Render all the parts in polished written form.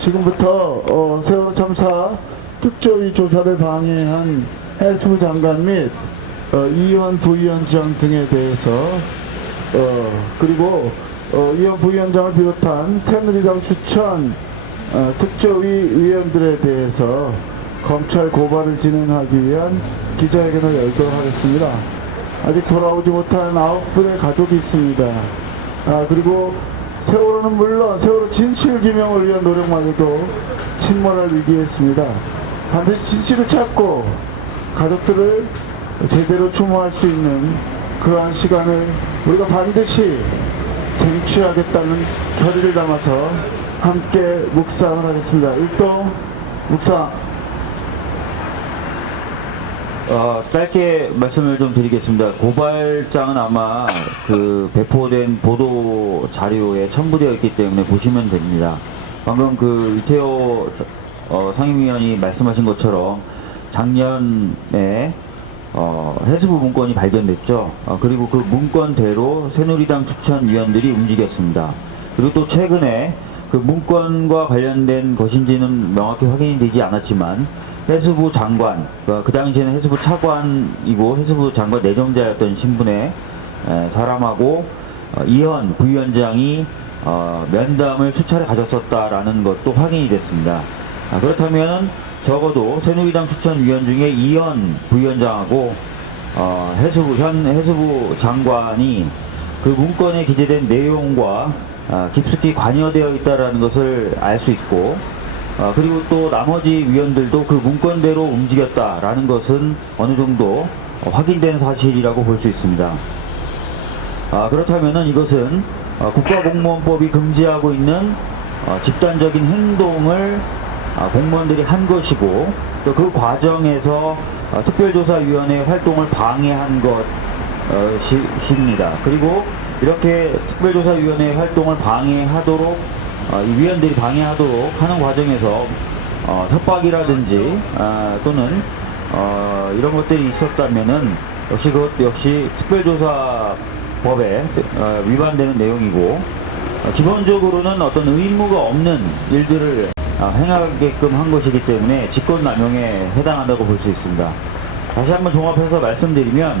지금부터 세월호 참사 특조위 조사를 방해한 해수부 장관 및 이현 부위원장 등에 대해서 그리고 이현 부위원장을 비롯한 새누리당 추천 특조위 위원들에 대해서 검찰 고발을 진행하기 위한 기자회견을 열도록 하겠습니다. 아직 돌아오지 못한 9분의 가족이 있습니다. 그리고 세월호는 물론 세월호 진실규명을 위한 노력만으로도 침몰할 위기에 있습니다. 반드시 진실을 찾고 가족들을 제대로 추모할 수 있는 그러한 시간을 우리가 반드시 쟁취하겠다는 결의를 담아서 함께 묵상을 하겠습니다. 일동 묵상. 짧게 말씀을 좀 드리겠습니다. 고발장은 아마 그 배포된 보도 자료에 첨부되어 있기 때문에 보시면 됩니다. 방금 그 이태호 상임위원이 말씀하신 것처럼 작년에 해수부 문건이 발견됐죠. 그리고 그 문건대로 새누리당 추천위원들이 움직였습니다. 그리고 또 최근에 그 문건과 관련된 것인지는 명확히 확인이 되지 않았지만 해수부 장관, 그 당시에는 해수부 차관이고 해수부 장관 내정자였던 신분의 사람하고 이현 부위원장이 면담을 수차례 가졌었다라는 것도 확인이 됐습니다. 그렇다면 적어도 새누리당 추천위원 중에 이현 부위원장하고 현 해수부 장관이 그 문건에 기재된 내용과 깊숙이 관여되어 있다는 것을 알 수 있고, 그리고 또 나머지 위원들도 그 문건대로 움직였다라는 것은 어느 정도 확인된 사실이라고 볼 수 있습니다. 그렇다면 이것은 국가공무원법이 금지하고 있는 집단적인 행동을 공무원들이 한 것이고, 또 그 과정에서 특별조사위원회 활동을 방해한 것입니다. 그리고 이렇게 특별조사위원회 활동을 방해하도록 이 위원들이 방해하도록 하는 과정에서 협박이라든지 또는 이런 것들이 있었다면은 역시 그것 역시 특별조사법에 위반되는 내용이고, 기본적으로는 어떤 의무가 없는 일들을 행하게끔 한 것이기 때문에 직권남용에 해당한다고 볼 수 있습니다. 다시 한번 종합해서 말씀드리면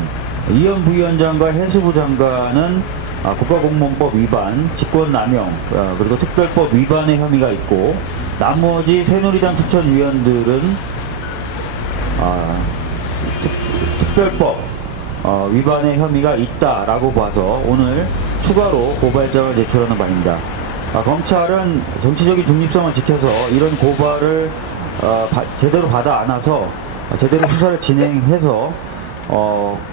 이현 부위원장과 해수부 장관은 국가공무원법 위반, 직권남용, 그리고 특별법 위반의 혐의가 있고, 나머지 새누리당 추천위원들은 특별법 위반의 혐의가 있다라고 봐서 오늘 추가로 고발장을 제출하는 바입니다. 검찰은 정치적인 중립성을 지켜서 이런 고발을 제대로 받아 안아서 제대로 수사를 진행해서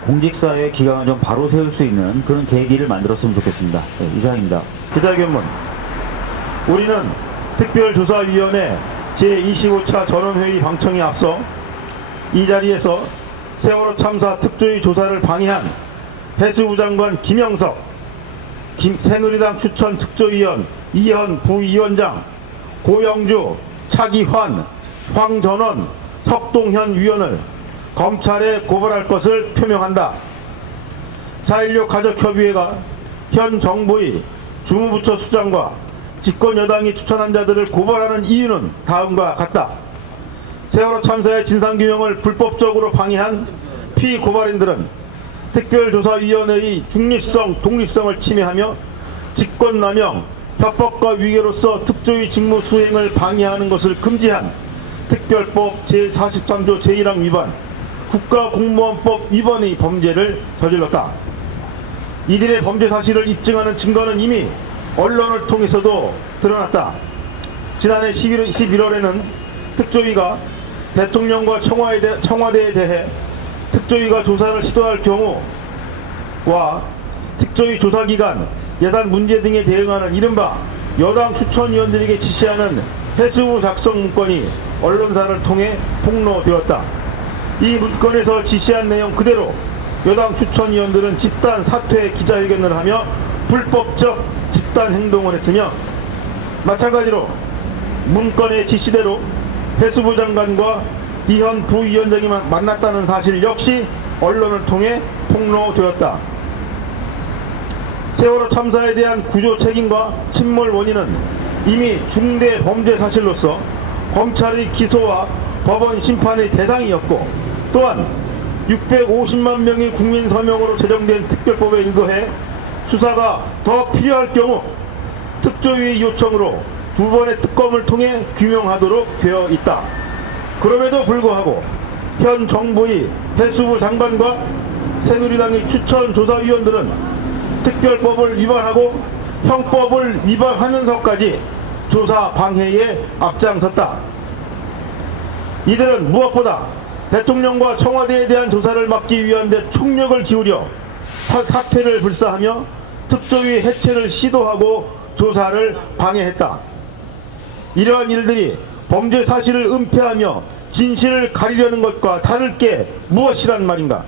공직사회 기강을 좀 바로 세울 수 있는 그런 계기를 만들었으면 좋겠습니다. 네, 이상입니다. 기자회견문. 우리는 특별조사위원회 제25차 전원회의 방청에 앞서 이 자리에서 세월호 참사 특조위 조사를 방해한 해수부 장관 김영석, 새누리당 추천 특조위원 이현 부위원장, 고영주, 차기환, 황전원, 석동현 위원을 검찰에 고발할 것을 표명한다. 4.16 가족협의회가 현 정부의 주무부처 수장과 집권여당이 추천한 자들을 고발하는 이유는 다음과 같다. 세월호 참사의 진상규명을 불법적으로 방해한 피고발인들은 특별조사위원회의 중립성, 독립성을 침해하며 직권남용, 협박과 위계로서 특조위 직무 수행을 방해하는 것을 금지한 특별법 제43조 제1항 위반, 국가공무원법 위반의 범죄를 저질렀다. 이들의 범죄 사실을 입증하는 증거는 이미 언론을 통해서도 드러났다. 지난해 11월에는 특조위가 대통령과 청와대에 대해 특조위가 조사를 시도할 경우와 특조위 조사기간, 예산 문제 등에 대응하는 이른바 여당 추천위원들에게 지시하는 해수부 작성 문건이 언론사를 통해 폭로되었다. 이 문건에서 지시한 내용 그대로 여당 추천위원들은 집단 사퇴 기자회견을 하며 불법적 집단 행동을 했으며, 마찬가지로 문건의 지시대로 해수부 장관과 이현 부위원장이 만났다는 사실 역시 언론을 통해 폭로되었다. 세월호 참사에 대한 구조 책임과 침몰 원인은 이미 중대 범죄 사실로서 검찰의 기소와 법원 심판의 대상이었고, 또한 650만 명의 국민 서명으로 제정된 특별법에 의거해 수사가 더 필요할 경우 특조위의 요청으로 2번의 특검을 통해 규명하도록 되어 있다. 그럼에도 불구하고 현 정부의 해수부 장관과 새누리당의 추천 조사위원들은 특별법을 위반하고 형법을 위반하면서까지 조사 방해에 앞장섰다. 이들은 무엇보다 대통령과 청와대에 대한 조사를 막기 위한 데 총력을 기울여 사태를 불사하며 특조위 해체를 시도하고 조사를 방해했다. 이러한 일들이 범죄 사실을 은폐하며 진실을 가리려는 것과 다를 게 무엇이란 말인가?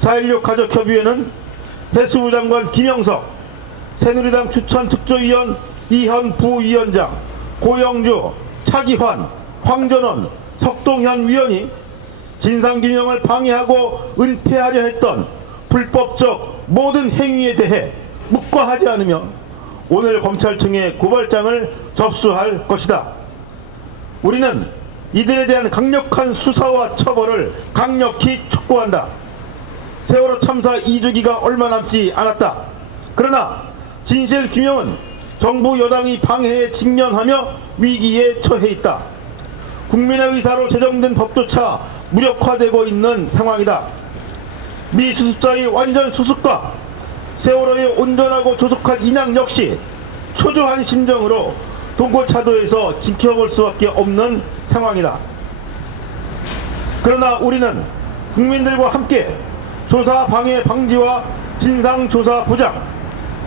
4.16 가족협의회는 해수부 장관 김영석, 새누리당 추천 특조위원 이현 부위원장, 고영주, 차기환, 황전원, 석동현 위원이 진상규명을 방해하고 은폐하려 했던 불법적 모든 행위에 대해 묵과하지 않으며 오늘 검찰청에 고발장을 접수할 것이다. 우리는 이들에 대한 강력한 수사와 처벌을 강력히 촉구한다. 세월호 참사 2주기가 얼마 남지 않았다. 그러나 진실규명은 정부 여당이 방해에 직면하며 위기에 처해 있다. 국민의 의사로 제정된 법조차 무력화되고 있는 상황이다. 미 수습자의 완전 수습과 세월호의 온전하고 조속한 인양 역시 초조한 심정으로 동고차도에서 지켜볼 수밖에 없는 상황이다. 그러나 우리는 국민들과 함께 조사 방해 방지와 진상조사 보장,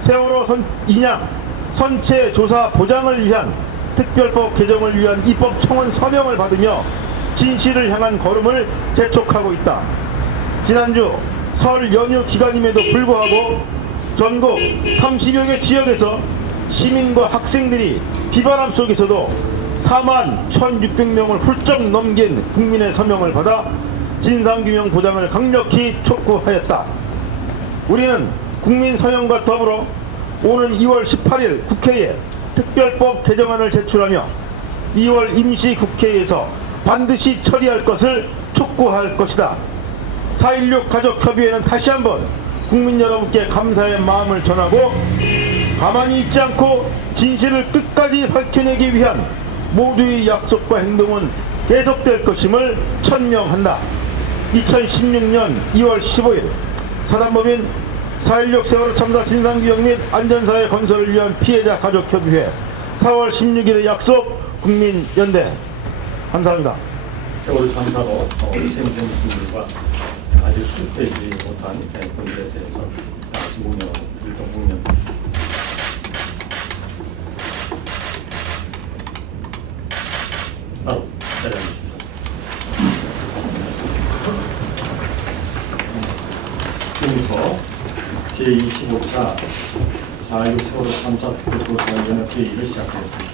세월호 인양, 선체 조사 보장을 위한 특별법 개정을 위한 입법청원 서명을 받으며 진실을 향한 걸음을 재촉하고 있다. 지난주 설 연휴 기간임에도 불구하고 전국 30여 개 지역에서 시민과 학생들이 비바람 속에서도 4만 1,600명을 훌쩍 넘긴 국민의 서명을 받아 진상규명 보장을 강력히 촉구하였다. 우리는 국민 서명과 더불어 오는 2월 18일 국회에 특별법 개정안을 제출하며 2월 임시국회에서 반드시 처리할 것을 촉구할 것이다. 4.16 가족협의회는 다시 한번 국민 여러분께 감사의 마음을 전하고 가만히 있지 않고 진실을 끝까지 밝혀내기 위한 모두의 약속과 행동은 계속될 것임을 천명한다. 2016년 2월 15일 사단법인 4.16 세월호 참사 진상규명 및 안전사회 건설을 위한 피해자 가족협의회 4월 16일의 약속 국민연대. 감사합니다. 세월호 참사로 희생되신 아직 수습되지 못한 분들에 대해서 다시 일동 바로 자리하겠습니다. 지금부터 제25차 4.16 세월호 참사 특별조사위원회 회의를 시작하겠습니다.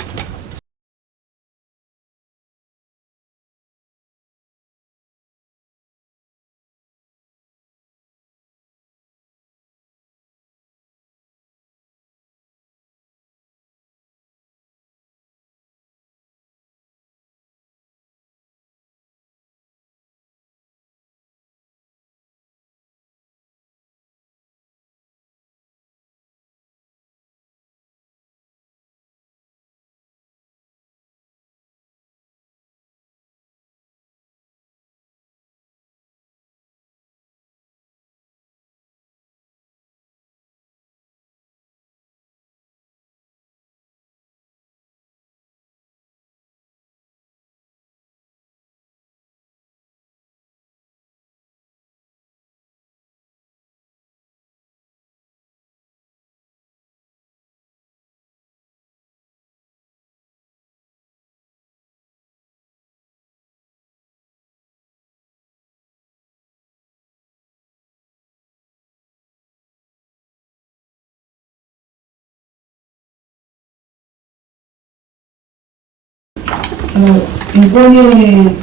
이번에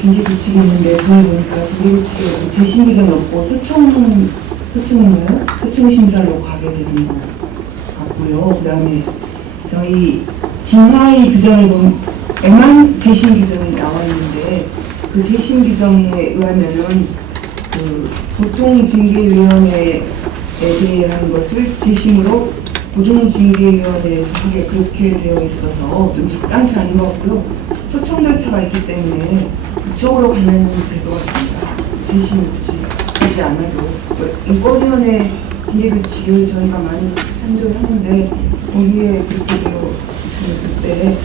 징계규칙이 있는데 그걸 보니까 징계규칙에 재심기전이 없고 소청 심사로 가게 되는 것 같고요. 그 다음에 저희 징하위 규정을 보면 애만 재심 규정이 나와 있는데 그 재심 규정에 의하면은 그 보통징계위원회에 대한 것을 재심으로 보통징계위원회에서 하게 그렇게 되어 있어서 좀 적당치 않은 것 같고요. 초청 절차가 있기 때문에 그쪽으로 가면 될 것 같습니다. 재심 굳이 하지 않아도 인권위원회 징계규칙을 저희가 많이 참조를 하는데 거기에 그렇게 되어 있으면 그때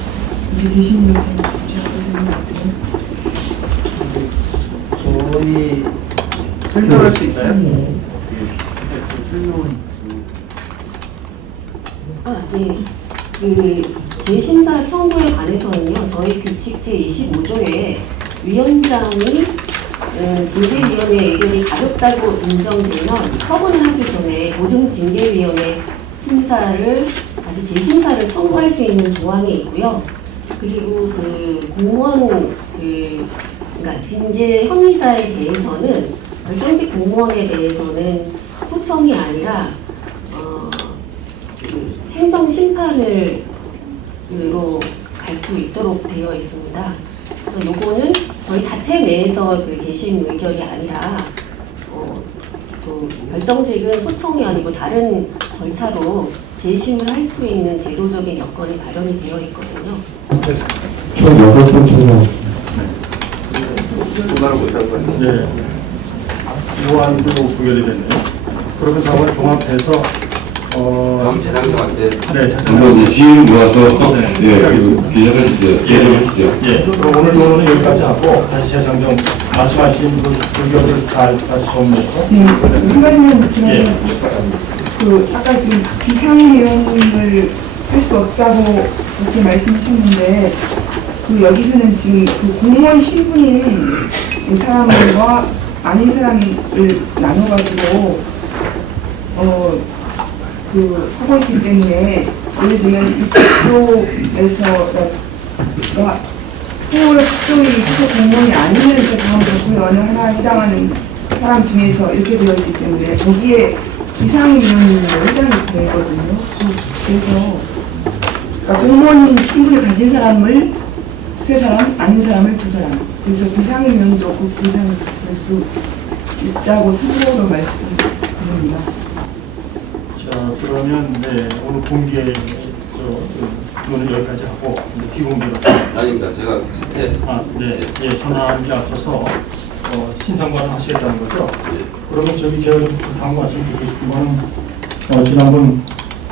이제 재심 절차는 굳이 하게 되는 것 같아요. 저희 설명할 수 있나요? 네. 그 재심사 청구에 관해서는요, 저희 규칙 제25조에 위원장이 징계위원회 의견이 가볍다고 인정되면 처분을 하기 전에 보증징계위원회 심사를 다시 재심사를 청구할 수 있는 조항이 있고요. 그리고 그 공무원 그러니까 징계 혐의자에 대해서는 결정직 공무원에 대해서는 소청이 아니라 행정 심판으로 갈 수 있도록 되어 있습니다. 요거는 저희 자체 내에서 그 개심 의결이 아니라 그 결정직은 소청이 아니고 다른 절차로 재심을 할 수 있는 제도적인 여건이 마련이 되어 있거든요. 전화를 못할 거 아니에요? 네. 요안도 부결이 됐네요. 그러면 사업을 종합해서 재상님한테 네, 한번 이제 지인을 모아서 네, 예, 알겠습니다. 기자를 해주세요. 기자를 해주세요. 예, 그럼 오늘은 여기까지 하고 다시 재상정 말씀하신 그 의견을 잘 다시 정리해서 네, 한 가지만 묻지만 예. 그 아까 지금 비상위원을 할 수 없다고 그렇게 말씀하셨는데 그 여기서는 지금 그 공무원 신분인 사람과 아닌 사람을 나눠가지고 그 하고 있기 때문에 예를 들면 이쪽에서 서울 특정이 수석 공무원이 아니면 다음 정부위원회 하나 해당하는 사람 중에서 이렇게 되어 있기 때문에 거기에 비상위원회에 해당이 되거든요. 그래서 그러니까 공무원 신분을 가진 사람을 3사람, 아닌 사람을 2사람. 그래서 비상위원도 그 비상이 될 수 있다고 참고로 말씀드립니다. 자, 그러면 네, 오늘 공개 문을 여기까지 하고 이제 비공개로 아닙니다. 제가 네, 전화한 게 앞서서 신상관을 하시겠다는 거죠? 그러면 제가 좀 다음 말씀드리고 싶은 거는 지난번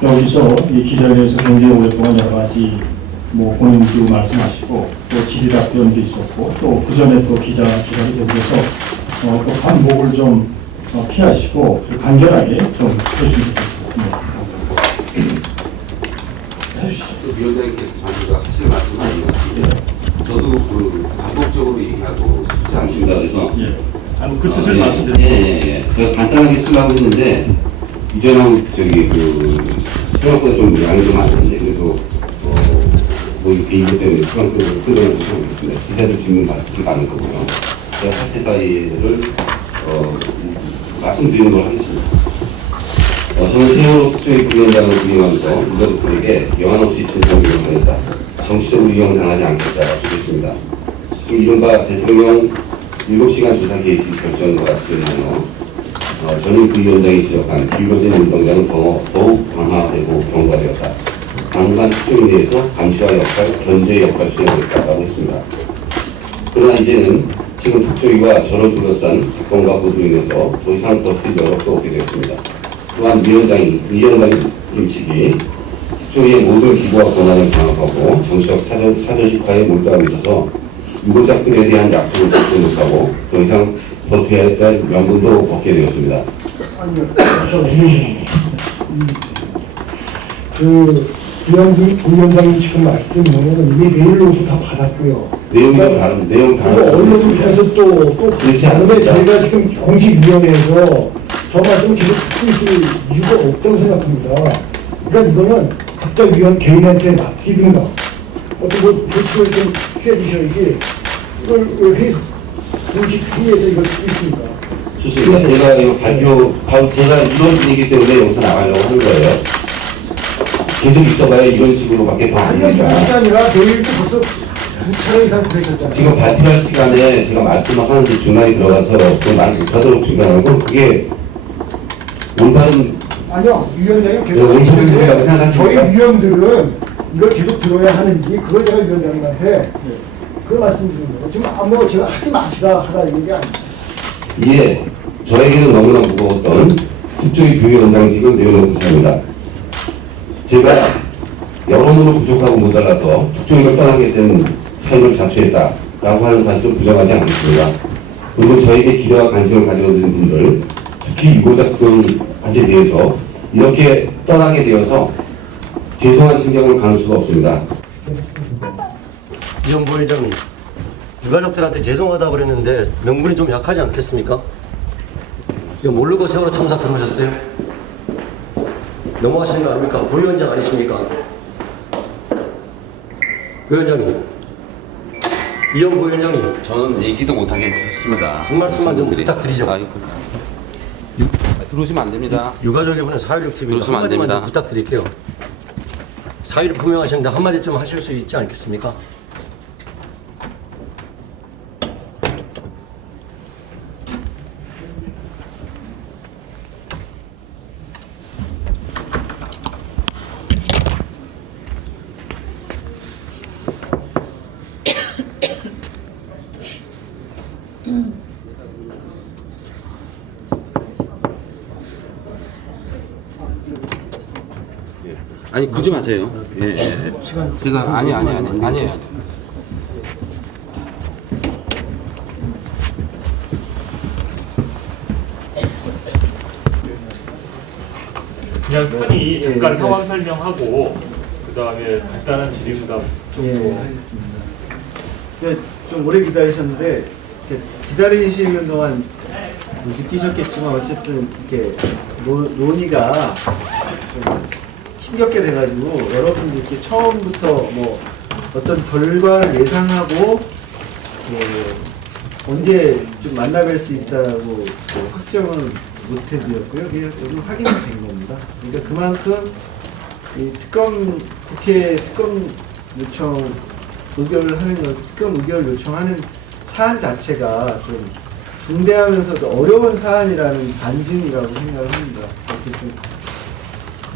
여기서 이 기자회견에서 굉장히 오랫동안 여러 가지 본인도 말씀하시고 또 질의답변도 있었고 또 그 전에 또 기자회견이 되면서 또 반복을 좀 피하시고 간결하게 좀 해주시면 좋겠습니다. 해주시죠. 위원장님께서 저희가 하실 말씀 아닌 것 같은데 저도 그 반복적으로 얘기하고 싶지 않습니다. 그래서 예. 그 뜻을 말씀드릴게요. 예. 제가 간단하게 쓰려고 했는데 이전하고 생각보다 좀 양이 좀 안 되는데 그래서 개인기 때문에 생각보다 끌어내고 있습니다. 기자들 질문 많을 거고요. 제가 사태 사이를 말씀드리는 걸 하겠습니다. 저는 세월호 특조위 부위원장을 운영하면서 유가족들에게 영한 없이 진상규명을 하겠다. 정치적으로 이용당하지 않겠다. 약속했습니다. 지금 이른바 대통령 7시간 조사 개시 결정과 관련하여 전임 부위원장이 지적한 길거진 운동장은 더욱 강화되고 경과되었다. 당분간 특조위에 대해서 감시와 역할, 견제 역할 수행하겠다고 했습니다. 그러나 이제는 지금 특조위와 저를 둘러싼 사건과 보도로 인해서 더 이상 버틸 여력도 없게 되었습니다. 또한 위원장님 측이 특조위의 모든 기구와 권한을 장악하고 정치적 사전식화에 몰두하고 있어서 유고작들에 대한 약속을 듣지 못하고 더 이상 버텨야 할 명분도 얻게 되었습니다. 부위원장님 지금 말씀은 이게 메일로서 다 받았고요. 내용 다른. 언론에서 또 그렇지 않은데 않습니다. 저희가 지금 공식위원회에서 저 말씀을 계속 듣고 있을 이유가 없다고 생각합니다. 그러니까 이거는 각자 위원 개인한테 맡기든가 어떤 조치를 좀 취해주셔야지 이걸 왜 공식 회의에서 이걸 쓰고 있습니까? 좋습니다. 제가 이거 제가 이런 분이기 때문에 여기서 나가려고 한 거예요. 계속 있어봐야 이런 식으로밖에 더 아니요, 이게 없으니까. 아니라 내일도 벌써 2차례 이상 그러셨잖아요. 지금 발표할 시간에 제가 말씀을 하는데 중간에 들어가서 그 말 못하도록 중간하고 그게 올바른 아니요, 위원장님 네, 계속 옳은 하시는데 소리라고 생각하십니까? 저희 위원들은 이걸 계속 들어야 하는지 그걸 제가 위원장님한테 그걸 말씀드리는 거예요. 지금 아무 제가 하지 마시라 하라 얘기 아니에요. 이게 저에게는 너무나 무거웠던 특조위 부위원장직을 내려놓고 삽니다. 제가 여론으로 부족하고 모자라서 특조위를 떠나게 된 삶을 자초했다라고 하는 사실은 부정하지 않습니다. 그리고 저에게 기대와 관심을 가져주는 분들, 특히 유고작동한테 대해서 이렇게 떠나게 되어서 죄송한 심경을 가눌 수가 없습니다. 이현 부회장님, 유가족들한테 죄송하다고 그랬는데 명분이 좀 약하지 않겠습니까? 이거 모르고 세월호 참사 들어오셨어요? 넘어가시는 거 아닙니까? 부위원장 아니십니까? 부위원장님, 이현 부위원장님, 저는 얘기도 못하게 했습니다. 한 말씀만 좀 부탁드리죠. 들어오시면 안 됩니다. 유가족 이번에 4.16 TV 그러시면 안 한마디만 좀 됩니다. 부탁드릴게요. 사의를 표명하시는데 한마디쯤 하실 수 있지 않겠습니까? 아니 굳이 마세요. 예. 제가 아니에요. 그냥 편히 잠깐 상황 설명하고 그다음에 간단한 질의응답 정도 하겠습니다. 좀 오래 기다리셨는데 이렇게 기다리시는 동안 느끼셨겠지만 어쨌든 이렇게 논의가 좀 힘겹게 돼가지고 여러분들께 처음부터 뭐 어떤 결과를 예상하고 언제 좀 만나뵐 수 있다고 확정은 못 해드렸고요. 그게 오늘 확인이 된 겁니다. 그러니까 그만큼 이 국회 특검 요청 의결을 하는 것, 특검 의결 요청하는 사안 자체가 좀 중대하면서도 어려운 사안이라는 반증이라고 생각을 합니다. 이렇게 좀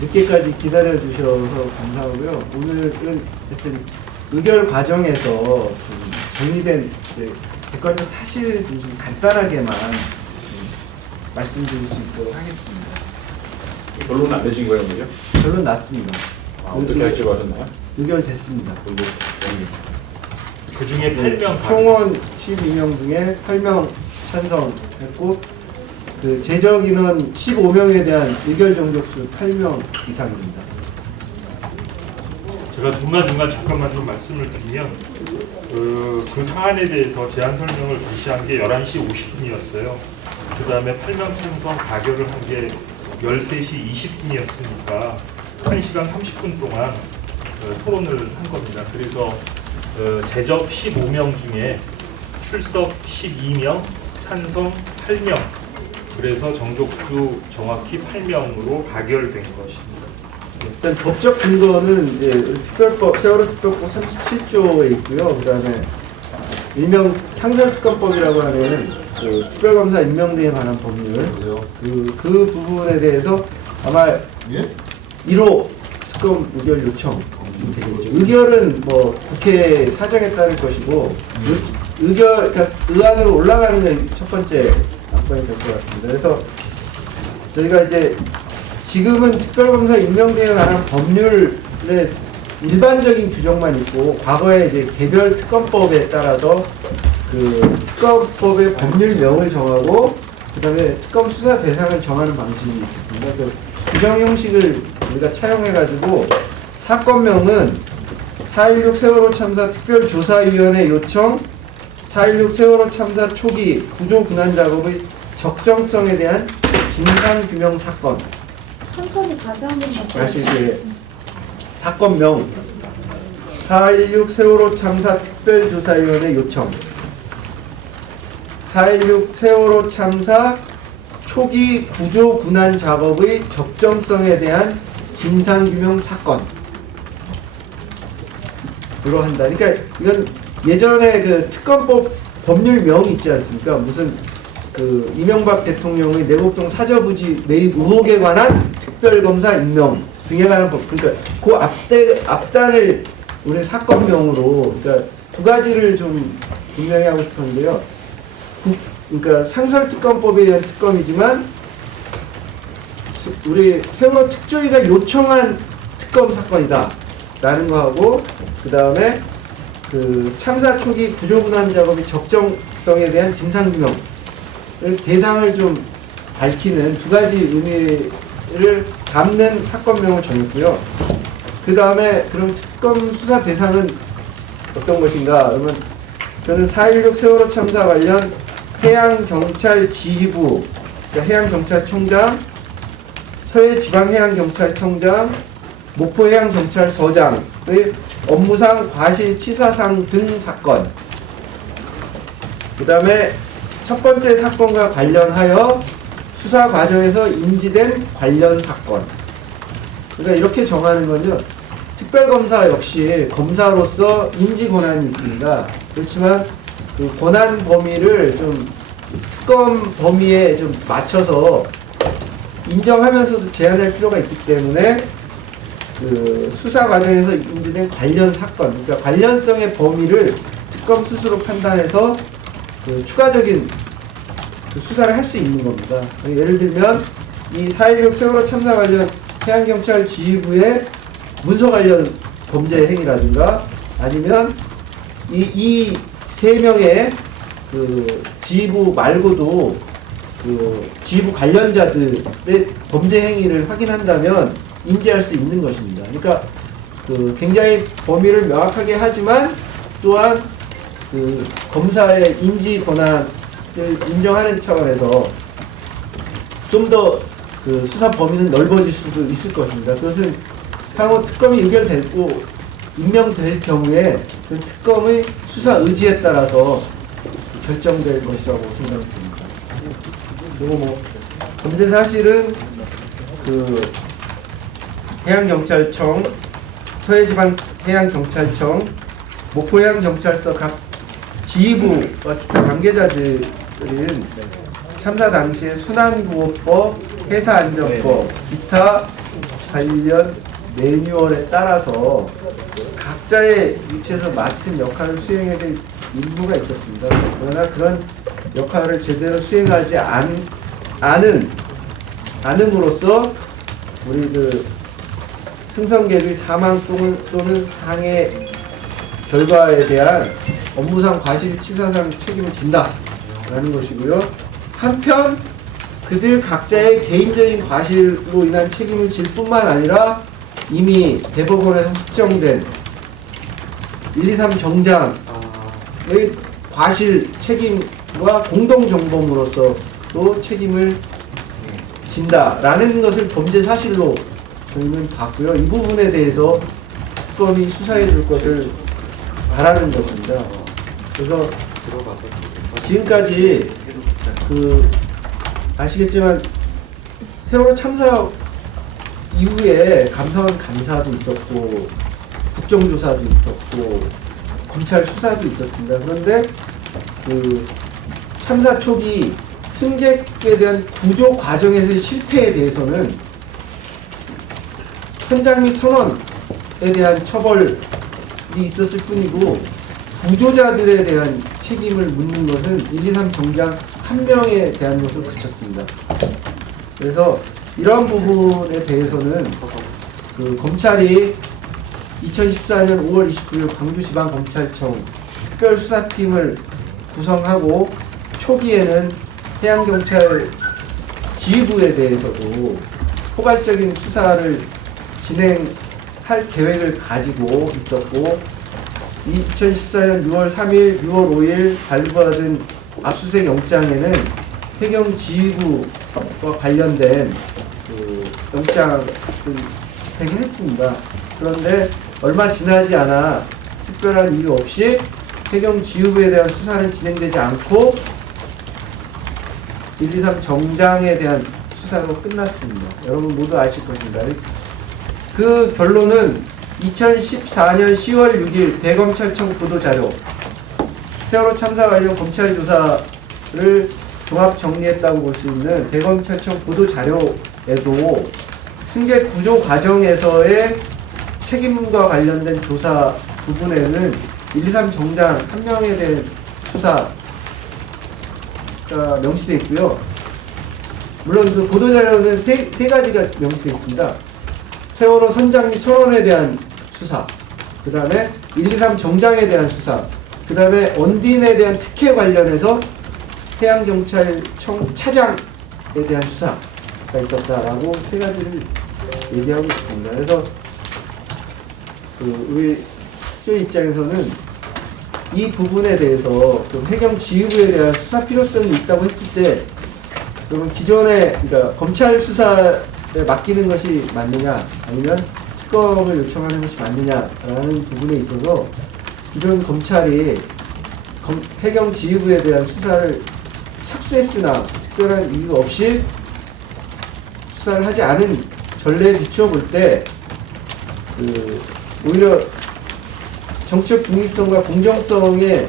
늦게까지 기다려 주셔서 감사하고요. 오늘은 어쨌든 의결 과정에서 좀 정리된 객관적 사실을 좀 간단하게만 말씀드릴 수 있도록 하겠습니다. 결론은 안 되신 거예요, 오늘요? 결론 났습니다. 어떻게 할지가 하셨나요? 의결됐습니다. 그 중에 8명 총원 12명 중에 8명 찬성했고 그 제적 인원 15명에 대한 의결 정족수 8명 이상입니다. 제가 중간중간 잠깐만 좀 말씀을 드리면 그 사안에 대해서 제안 설명을 다시 한 게 11시 50분이었어요. 그 다음에 8명 찬성 가결을 한 게 13시 20분이었으니까 1시간 30분 동안 토론을 한 겁니다. 그래서 제적 15명 중에 출석 12명, 찬성 8명, 그래서 정족수 정확히 8명으로 가결된 것입니다. 일단 법적 근거는 이제 특별법, 세월호 특별법 37조에 있고요. 그 다음에 일명 상설특검법이라고 하는 그 특별검사 임명 등에 관한 법률, 그 부분에 대해서 아마 1호 특검 의결 요청 되겠죠. 의결은 뭐 국회 사정에 따를 것이고 의결, 그러니까 의안으로 올라가는 게 첫 번째 안건이 될 것 같습니다. 그래서 저희가 이제 지금은 특별검사 임명 등에 관한 법률의 일반적인 규정만 있고 과거에 이제 개별 특검법에 따라서 그 특검법의 법률명을 정하고 그다음에 특검 수사 대상을 정하는 방식이 있습니다. 그 규정 형식을 우리가 차용해가지고 사건명은 4.16 세월호 참사 특별조사위원회 요청, 4.16 세월호 참사 초기 구조 군안 작업의 적정성에 대한 진상규명 사건. 천천히 다시 한번 다시 이제 사건명 4.16 세월호 참사 특별조사위원회 요청, 4.16 세월호 참사 초기 구조 군안 작업의 적정성에 대한 진상규명 사건. 한다. 그러니까 이건 예전에 그 특검법 법률명이 있지 않습니까? 무슨 그 이명박 대통령의 내곡동 사저부지 매입 의혹에 관한 특별검사 임명 등에 관한 법. 그러니까 그 앞단을 우리 사건명으로 그러니까 두 가지를 좀 분명히 하고 싶었는데요. 그러니까 상설특검법에 대한 특검이지만 우리 세월호 특조위가 요청한 특검 사건이다 라는 거하고, 그 다음에 그 참사 초기 구조분한 작업의 적정성에 대한 진상규명 대상을 좀 밝히는 두 가지 의미를 담는 사건명을 정했고요. 그 다음에 그럼 특검 수사 대상은 어떤 것인가? 그러면 저는 4.16 세월호 참사 관련 해양경찰 지휘부, 그러니까 해양경찰청장, 서해지방해양경찰청장, 목포해양경찰서장의 업무상 과실치사상 등 사건. 그 다음에 첫 번째 사건과 관련하여 수사 과정에서 인지된 관련 사건. 그러니까 이렇게 정하는 건요. 특별검사 역시 검사로서 인지 권한이 있습니다. 그렇지만 그 권한 범위를 좀 특검 범위에 좀 맞춰서 인정하면서도 제한할 필요가 있기 때문에 그 수사 과정에서 인지된 관련 사건, 그러니까 관련성의 범위를 특검 스스로 판단해서 그 추가적인 그 수사를 할 수 있는 겁니다. 예를 들면 이 4.16 세월호 참사 관련 해양경찰 지휘부의 문서 관련 범죄 행위라든가 아니면 이 세 명의 그 지휘부 말고도 그 지휘부 관련자들의 범죄 행위를 확인한다면 인지할 수 있는 것입니다. 그러니까 그 굉장히 범위를 명확하게 하지만 또한 그 검사의 인지 권한을 인정하는 차원에서 좀 더 그 수사 범위는 넓어질 수도 있을 것입니다. 그것은 향후 특검이 의결되고 임명될 경우에 그 특검의 수사 의지에 따라서 결정될 것이라고 생각됩니다. 그리고 뭐 범죄 사실은 그 해양경찰청, 서해지방해양경찰청, 목포해양경찰서 각 지휘부와 기타 관계자들은 참사 당시에 순환구호법, 해사안전법, 기타 관련 매뉴얼에 따라서 각자의 위치에서 맡은 역할을 수행해야 될 임무가 있었습니다. 그러나 그런 역할을 제대로 수행하지 않음으로써 우리 그 승선객의 사망 또는 상해 결과에 대한 업무상 과실치사상 책임을 진다라는 것이고요. 한편 그들 각자의 개인적인 과실로 인한 책임을 질 뿐만 아니라 이미 대법원에서 확정된 123 정장의 과실 책임과 공동정범으로서도 책임을 진다라는 것을 범죄 사실로 저희는 봤고요. 이 부분에 대해서 특검이 수사해 줄 것을 바라는 것입니다. 그래서 지금까지 그 아시겠지만 세월호 참사 이후에 감사원 감사도 있었고 국정조사도 있었고 검찰 수사도 있었습니다. 그런데 그 참사 초기 승객에 대한 구조 과정에서의 실패에 대해서는 현장 및 선원에 대한 처벌이 있었을 뿐이고 구조자들에 대한 책임을 묻는 것은 123 정장 한 명에 대한 것으로 그쳤습니다. 그래서 이런 부분에 대해서는 그 검찰이 2014년 5월 29일 광주지방검찰청 특별수사팀을 구성하고 초기에는 해양경찰 지휘부에 대해서도 포괄적인 수사를 진행할 계획을 가지고 있었고 2014년 6월 3일, 6월 5일 발부받은 압수수색 영장에는 해경 지휘부와 관련된 그 영장을 집행했습니다. 그런데 얼마 지나지 않아 특별한 이유 없이 해경 지휘부에 대한 수사는 진행되지 않고 123 정장에 대한 수사로 끝났습니다. 여러분 모두 아실 것입니다. 그 결론은 2014년 10월 6일 대검찰청 보도자료 세월호 참사 관련 검찰 조사를 종합 정리했다고 볼 수 있는 대검찰청 보도자료에도 승객 구조 과정에서의 책임과 관련된 조사 부분에는 123 정장 1명에 대한 수사가 명시되어 있고요. 물론 그 보도자료는 세 가지가 명시되어 있습니다. 세월호 선장 및 선원에 대한 수사, 그 다음에 123 정장에 대한 수사, 그 다음에 언딘에 대한 특혜 관련해서 해양경찰청 차장에 대한 수사가 있었다라고 세 가지를 얘기하고 있습니다. 그래서 우리 수요 입장에서는 이 부분에 대해서 좀 해경지휘부에 대한 수사 필요성이 있다고 했을 때 그러면 기존에 그러니까 검찰 수사에 맡기는 것이 맞느냐 아니면 특검을 요청하는 것이 맞느냐라는 부분에 있어서 기존 검찰이 해경지휘부에 대한 수사를 착수했으나 특별한 이유 없이 수사를 하지 않은 전례에 비추어 볼 때 오히려 정치적 중립성과 공정성에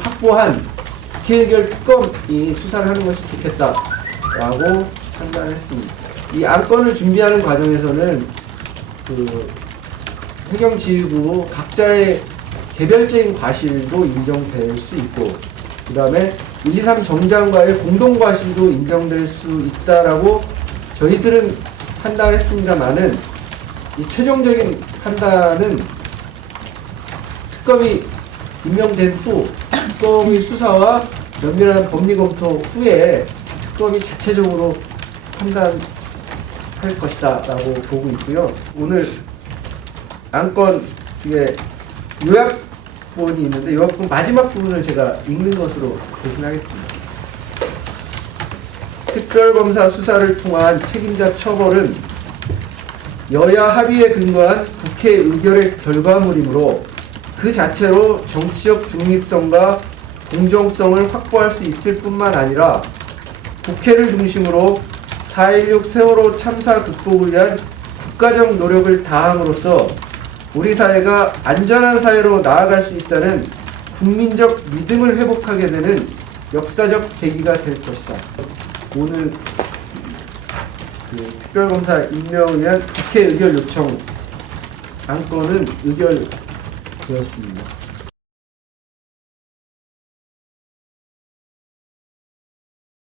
확보한 국회의결 특검이 수사를 하는 것이 좋겠다라고 판단했습니다. 이 안건을 준비하는 과정에서는 해경지휘부 각자의 개별적인 과실도 인정될 수 있고 그 다음에 123 정장과의 공동과실도 인정될 수 있다라고 저희들은 판단했습니다만은 이 최종적인 판단은 특검이 임명된 후 특검의 수사와 면밀한 법리 검토 후에 특검이 자체적으로 판단할 것이다 라고 보고 있고요. 오늘 안건 중에 요약본이 있는데 요약본 마지막 부분을 제가 읽는 것으로 대신하겠습니다. 특별검사 수사를 통한 책임자 처벌은 여야 합의에 근거한 국회 의결의 결과물이므로 그 자체로 정치적 중립성과 공정성을 확보할 수 있을 뿐만 아니라 국회를 중심으로 4.16 세월호 참사 극복을 위한 국가적 노력을 다함으로써 우리 사회가 안전한 사회로 나아갈 수 있다는 국민적 믿음을 회복하게 되는 역사적 계기가 될 것이다. 오늘 특별검사 임명을 위한 국회 의결 요청 안건은 의결되었습니다.